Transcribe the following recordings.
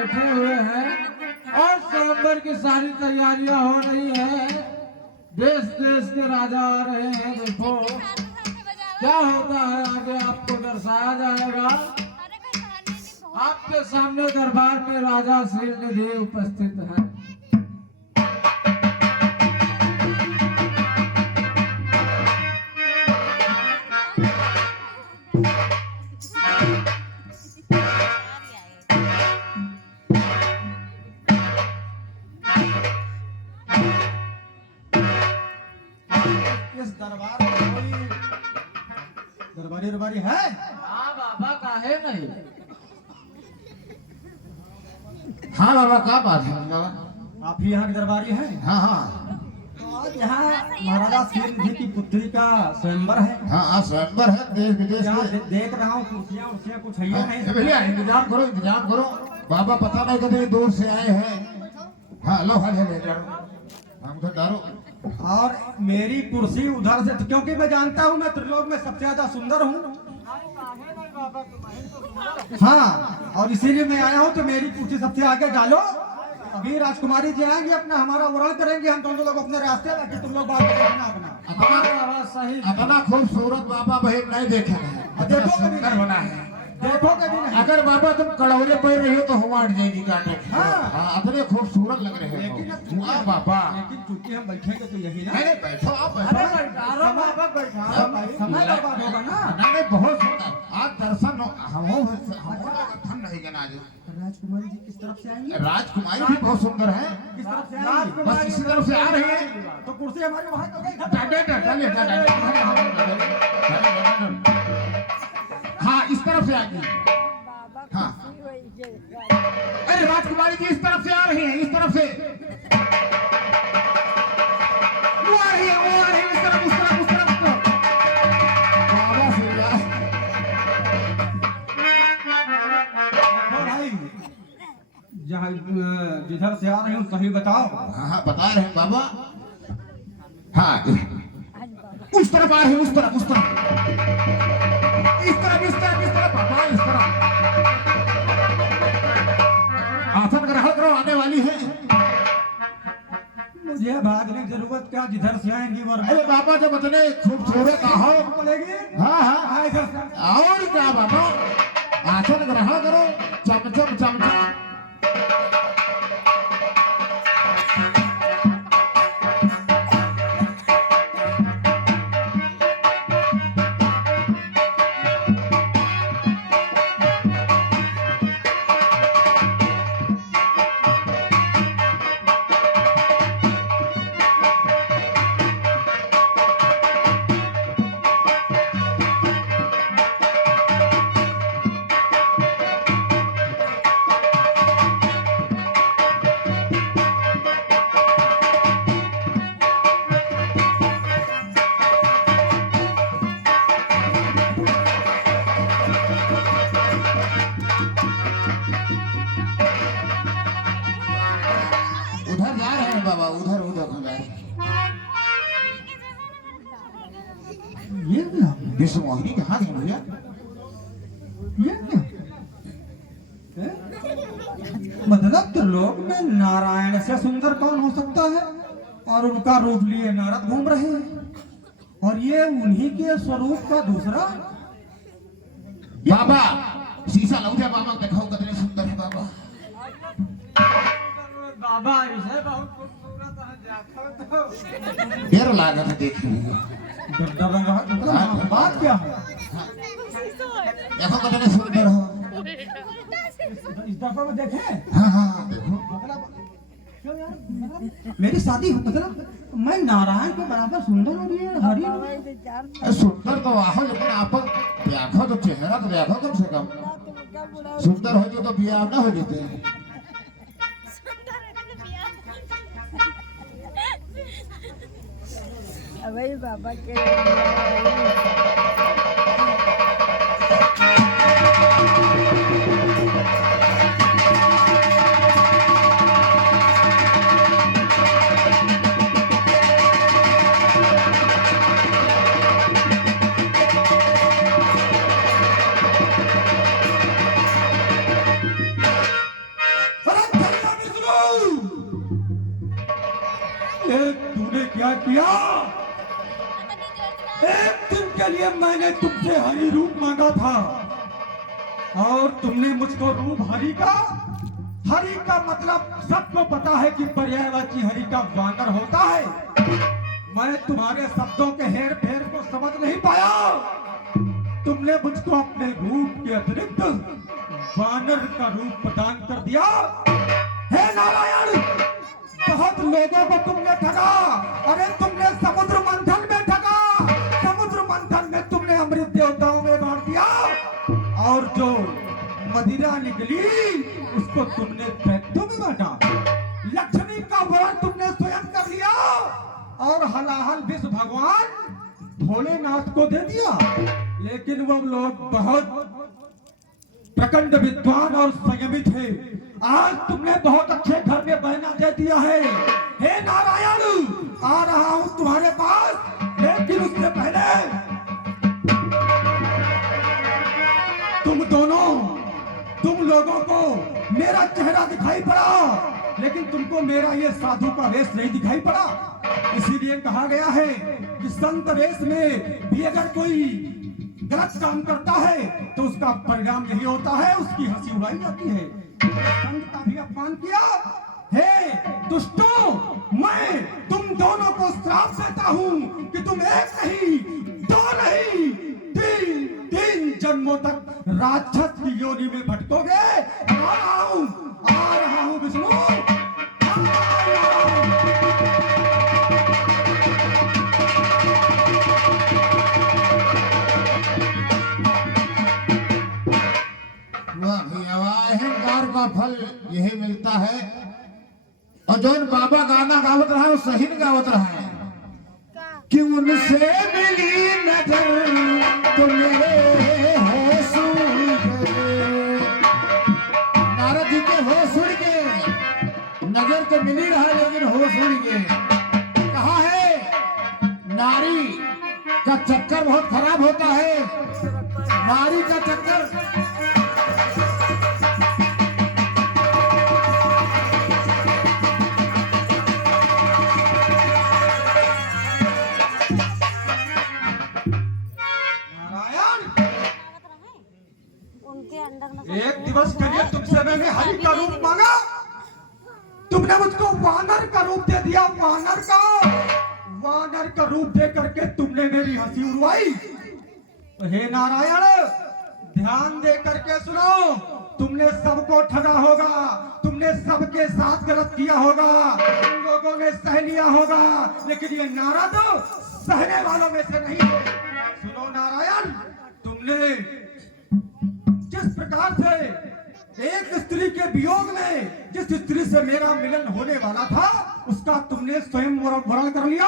बैठे हुए हैं और स्वयंवर की सारी तैयारियां हो रही है। देश देश के राजा आ रहे हैं। देखो क्या होता है आगे आपको दर्शाया जाएगा। आपके सामने दरबार में राजा श्रीनिधि उपस्थित है। इस दरबार में कोई दरबारी है? हाँ बाबा, काहे नहीं। हाँ बाबा, क्या बात है बाबा? आप ही यहाँ के दरबारी हैं? हाँ हाँ तो आज यहाँ महाराजा श्रीनिधि की पुत्री का स्वयंवर है। हाँ हाँ, स्वयंवर है देश विदेश यहाँ के। देख रहा हूँ कुर्सियाँ उर्सियाँ कुछ है या नहीं। भैया इंतजाम करो, इंतजाम करो। बाबा पता नहीं कितनी दूर से आए हैं। हाँ लो, हाँ ले जाओ, हम तो डालो। और मेरी कुर्सी उधर से, क्योंकि मैं जानता हूँ मैं त्रिलोक में सबसे ज्यादा सुंदर हूँ। हाँ, और इसीलिए मैं आया हूँ। तो मेरी कुर्सी सबसे आगे डालो। अभी राजकुमारी जी आएंगे, अपना हमारा वरण करेंगे। हम दोनों लोग अपने रास्ते बाकी तुम लोग बात करना अपना। सही अपना खूबसूरत बाबा बहन नहीं देखे हैं। देखो कभी सुंदर नहीं। बना है। देखो कभी नहीं। अगर बाबा तुम कड़ौरे पे रही हो तो हुआ अट जाएगी कांटे की। हाँ। हाँ, इतने खूबसूरत लग रहे लेकिन हो। वाह बाबा। लेकिन चूंकि हम बैठेंगे तो यही ना। नहीं बैठो, आप अरे बैठो। बैठारो बाबा, बैठारो भाई। समय बर्बाद होगा ना। नहीं नहीं, बहुत सुंदर। आज दर्शन हम नहीं गना आज। राजकुमारी जी किस तरफ से आएंगे? राजकुमारी भी बहुत सुंदर है। किस तरफ से आएंगे? बस इसी तरफ से आ रही है। तो कुर्सी हमारी वहाँ तो गई। हाँ, इस तरफ से आएगी। हाँ, अरे राजकुमारी जी इस तरफ से आ रही हैं, इस तरफ से। वो आ रही है, वो आ रही है, इस तरफ, उस तरफ, उस तरफ। बाबा से यार। तो भाई जहाँ जिधर से आ रहे हो सही बताओ। हाँ हाँ, बता रहे हैं बाबा। हाँ, उस तरफ आ रही है, उस तरफ, उस तरफ। इस तरफ, इस तरफ, इस तरफ बाबा, इस तरफ। आसन ग्रहण करो, आने वाली है। मुझे भागने की जरूरत क्या, जिधर से आएंगी वो अरे बाबा, जब इतने खूबसूरत हो। बोलेगी। हाँ हाँ, इधर से। और क्या बाबा, आसन ग्रहण करो। चमचम चमचम। उधर जा रहे हैं बाबा, उधर उधर जा रहे हैं। ये क्या? विश्व मोहिनी के हाथ में भैया। ये क्या? मतलब त्रिलोक में नारायण से सुंदर कौन हो सकता है? और उनका रूप लिए नारद घूम रहे हैं। और ये उन्हीं के स्वरूप का दूसरा। बाबा शीशा लग जाए बाबा, देखो कितने सुंदर है बाबा। बाबा इसे बहुत खूबसूरत है, देखो तो। डेर लागत है देखने में। डर लग रहा है। मतलब बात क्या है? देखो कितने सुंदर हो। इस दफा में देखें। हाँ हाँ, देखो। मतलब क्यों यार? मतलब मेरी शादी हो, मतलब मैं नारायण के बराबर सुंदर हो रही है हरी हो रही है। सुंदर तो आहो, लेकिन आप देखो तो चेहरा तो देखो कम से कम। सुंदर हो तो बिया ना हो जाते। अबे बाबा के तूने क्या किया? एक दिन के लिए मैंने तुमसे हरि रूप मांगा था और तुमने मुझको रूप हरि का मतलब सबको पता है कि पर्यायवाची हरि का वानर होता है। मैं तुम्हारे शब्दों के हेर फेर को समझ नहीं पाया। तुमने मुझको अपने रूप के अतिरिक्त वानर का रूप प्रदान कर दिया। हे नारायण, बहुत लोगों को तुमने ठगा। अरे तुमने समुद्र मंथन में ठगा। समुद्र मंथन में तुमने अमृत देवताओं में बांट दिया और जो मदिरा निकली उसको तुमने दैत्यों में बांटा। लक्ष्मी का वरण तुमने स्वयं कर लिया और हलाहल विष भगवान भोलेनाथ को दे दिया। लेकिन वो लोग बहुत प्रचंड विद्वान और संयमी थे। आज तुमने बहुत अच्छे घर में बहना दे दिया है। हे नारायण, आ रहा हूं तुम्हारे पास, लेकिन उससे पहले तुम लोगों को मेरा चेहरा दिखाई पड़ा, लेकिन तुमको मेरा ये साधु का वेश नहीं दिखाई पड़ा। इसीलिए कहा गया है कि संत वेश में भी अगर कोई गलत काम करता है तो उसका परिणाम यही होता है, उसकी हंसी उड़ाई जाती है। संत का भी अपमान किया। हे दुष्टों, मैं तुम दोनों को श्राप देता हूं कि तुम एक नहीं, दो नहीं, तीन जन्मों तक राक्षस की योनि में भटकोगे। आ रहा हूं विष्णु। वाह भैया वाह, अहंकार का फल यही मिलता है। और जो बाबा गाना गावत रहा है वो सही नहीं गावत रहा है कि उनसे मिली नजर तो मेरे होश उड़ गए। नारद जी के होश उड़ गए, नजर तो मिली रहा लेकिन होश उड़ गए। कहा है नारी का चक्कर बहुत खराब होता है। नारी का चक्कर एक दिवस के लिए तुमसे मैंने हरि का रूप मांगा, तुमने मुझको वानर का रूप दे दिया। वानर का रूप दे करके तुमने मेरी हंसी उड़वाई। तो हे नारायण, ध्यान दे करके सुनो। तुमने सबको ठगा होगा, तुमने सबके साथ गलत किया होगा, तुम लोगों ने सह लिया होगा, लेकिन ये नारद सहने वालों में से नहीं है। सुनो नारायण, तुमने जिस प्रकार से एक स्त्री के वियोग में जिस स्त्री से मेरा मिलन होने वाला था उसका तुमने स्वयं वरण कर लिया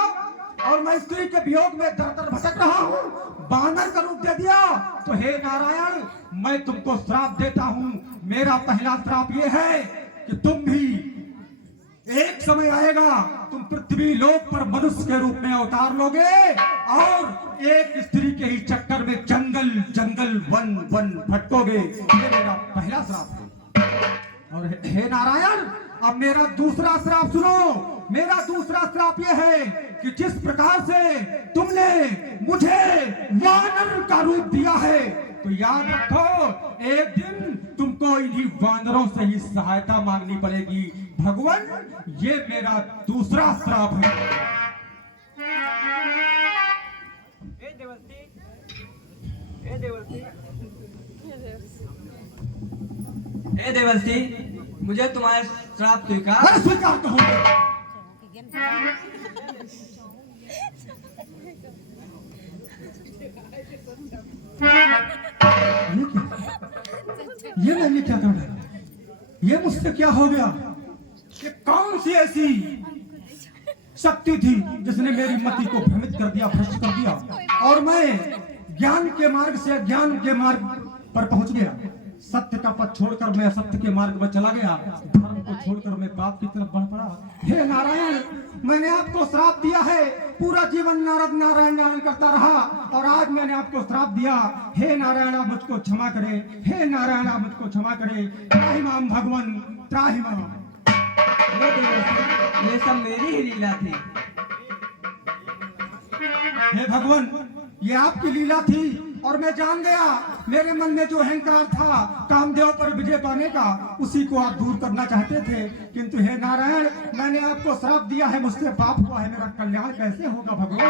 और मैं स्त्री के वियोग में दर दर भटक रहा हूँ, वानर का रूप दे दिया। तो हे नारायण, मैं तुमको श्राप देता हूँ। मेरा पहला श्राप ये है कि तुम भी एक समय आएगा, तुम पृथ्वी लोक पर मनुष्य के रूप में अवतार लोगे और एक स्त्री के ही चक्कर में जंगल जंगल वन वन भटकोगे। ये मेरा पहला श्राप है। और हे नारायण, अब मेरा दूसरा श्राप सुनो। मेरा दूसरा श्राप ये है कि जिस प्रकार से तुमने मुझे वानर का रूप दिया है, तो याद रखो एक दिन तुमको इन्हीं वानरों से ही सहायता मांगनी पड़ेगी। भगवान, ये मेरा दूसरा श्राप है। ए देवर्षि, मुझे तुम्हारे श्राप स्वीकार। स्वीकार तो होगा। ये मैंने क्या कर डाला? ये मुझसे क्या हो गया? ये कौन सी ऐसी शक्ति थी जिसने मेरी मति को भ्रमित कर दिया, भ्रष्ट कर दिया और मैं ज्ञान के मार्ग से अज्ञान के मार्ग पर पहुंच गया। सत्य का पथ छोड़कर मैं असत्य के मार्ग पर चला गया, धर्म को छोड़कर मैं पाप की तरफ बढ़ पड़ा। हे नारायण, मैंने आपको श्राप दिया है, पूरा जीवन नारद नारायण नारायण करता रहा और आज मैंने आपको श्राप दिया। हे नारायण, आप मुझको क्षमा करें। हे नारायण, आप मुझको क्षमा करें। त्राहिमाम भगवान त्राहिमाम। ये सब मेरी ही लीला थी। हे भगवान, ये आपकी लीला थी और मैं जान गया मेरे मन में जो अहंकार था कामदेव पर विजय पाने का, उसी को आप दूर करना चाहते थे। किंतु हे नारायण, मैंने आपको श्राप दिया है, मुझसे पाप हुआ है, मेरा कल्याण कैसे होगा भगवान?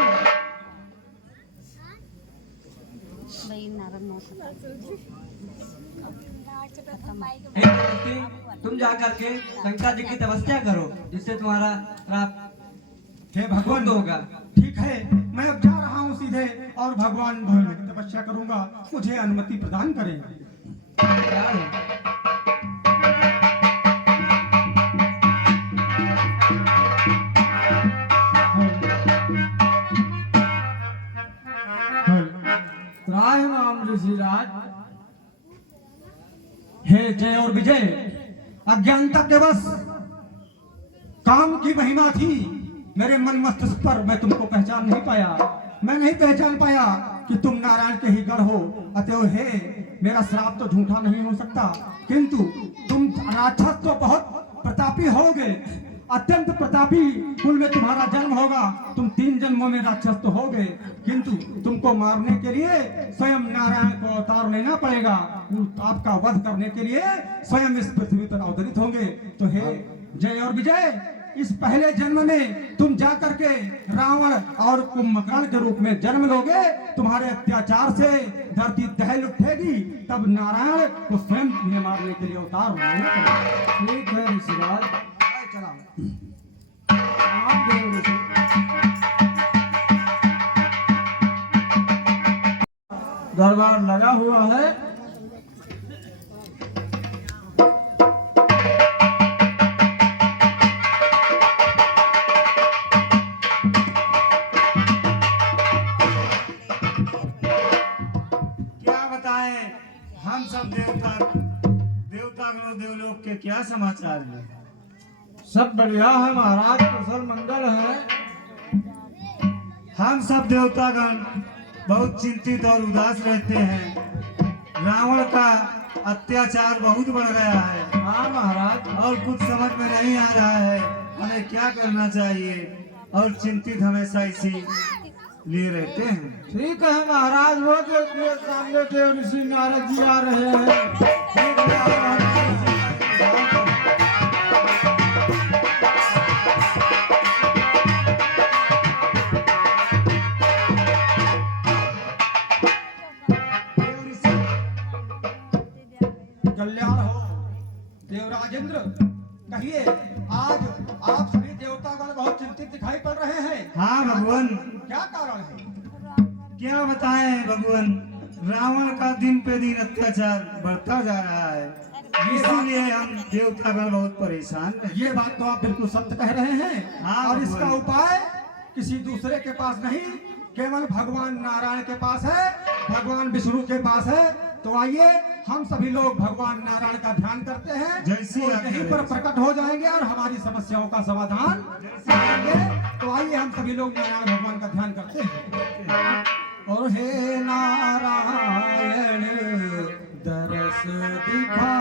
हे देवस्ती, तुम जाकर के शंकर जी की तपस्या करो, जिससे तुम्हारा श्राप हे भगवान, होगा। ठीक है, मैं अब जा रहा हूँ सीधे और भगवान भोलेनाथ की तपस्या करूंगा, मुझे अनुमति प्रदान करें। तैयार हो? राय नाम ऋषिराज। हे जय और विजय, अज्ञानता के बस काम की महिमा थी मेरे मन मस्तिष्क पर, मैं तुमको पहचान नहीं पाया। मैं नहीं पहचान पाया कि तुम नारायण के ही गढ़ हो। अतएव हे, मेरा श्राप तो झूठा नहीं हो सकता, किंतु तुम राक्षस तो बहुत प्रतापी होगे, अत्यंत प्रतापी कुल में तुम्हारा जन्म होगा। तुम 3 जन्मों में राक्षस तो होगे, किंतु तुमको मारने के लिए स्वयं नारायण को अवतार लेना पड़ेगा। आपका वध करने के लिए स्वयं इस पृथ्वी पर अवतरित होंगे। तो हे जय और विजय, इस पहले जन्म में तुम जा करके रावण और कुंभकर्ण के रूप में जन्म लोगे। तुम्हारे अत्याचार से धरती दहल उठेगी, तब नारायण को स्वयं तुम्हें मारने के लिए अवतार लेना पड़ेगा। ठीक है ऋषिराज, चलाओ। आप देव ऋषि। दरबार लगा हुआ है। हम सब देवतागण देवलोक के क्या समाचार है? सब बढ़िया है महाराज, कुशल मंगल है। हम सब देवतागण बहुत चिंतित और उदास रहते हैं। रावण का अत्याचार बहुत बढ़ गया है। हाँ महाराज, और कुछ समझ में नहीं आ रहा है हमें क्या करना चाहिए, और चिंतित हमेशा इसी लिए रहते हैं। ठीक है महाराज, वो देखिए सामने देव ऋषि नारद जी आ रहे हैं। ठीक है, आप कल्याण हो देवराजेंद्र। कहिए, आज आप सभी देवतागण बहुत चिंतित दिखाई पड़ रहे हैं। हाँ भगवान, क्या कारण है? क्या बताएं भगवान, रावण का दिन पे दिन अत्याचार बढ़ता जा रहा है, इसीलिए हम देवतागण बहुत परेशान हैं। ये बात तो आप बिल्कुल सत्य कह रहे हैं। हाँ, और इसका भगवान। उपाय किसी दूसरे के पास नहीं, केवल भगवान नारायण के पास है, भगवान विष्णु के पास है। तो आइए हम सभी लोग भगवान नारायण का ध्यान करते हैं, जैसी वो आप यहीं पर प्रकट हो जाएंगे और हमारी समस्याओं का समाधान करेंगे। तो आइए हम सभी लोग नारायण भगवान का ध्यान करते हैं। और हे नारायण दरस दिखा,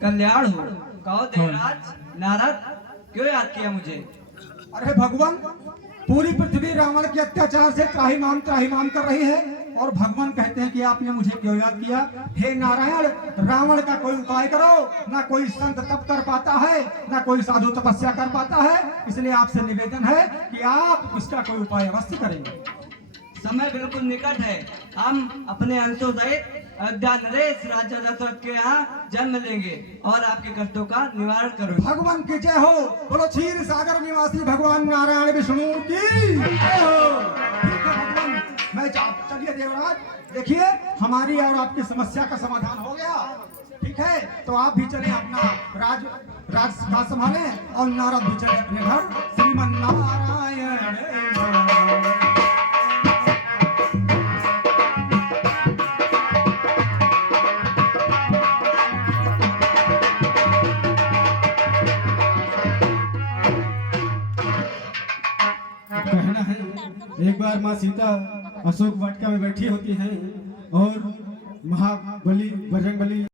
कल्याण हो। कहो देवराज नारद, क्यों याद किया मुझे? अरे भगवान, पूरी पृथ्वी रावण के अत्याचार से त्राहिमाम कर रही है और भगवान कहते हैं कि आपने मुझे क्यों याद किया? हे नारायण, रावण का कोई उपाय करो। ना कोई संत तप कर पाता है, ना कोई साधु तपस्या कर पाता है, इसलिए आपसे निवेदन है कि आप इसका कोई उपाय अवश्य करेंगे। समय बिल्कुल निकट है, हम अपने अंशों सहित अयोध्या नरेश राजा दशरथ के यहाँ जन्म लेंगे और आपके कष्टों का निवारण करोगे। भगवान की जय हो। बोलो क्षीर सागर निवासी भगवान नारायण विष्णु की जय हो। ठीक है भगवान, मैं चलिए देवराज, देखिए हमारी और आपकी समस्या का समाधान हो गया। ठीक है, तो आप भी चले अपना राज संभाले और नारद भी चले अपने घर। श्रीमन नारायण। कहना है एक बार माँ सीता अशोक वाटिका में बैठी होती हैं और महाबली बजरंगबली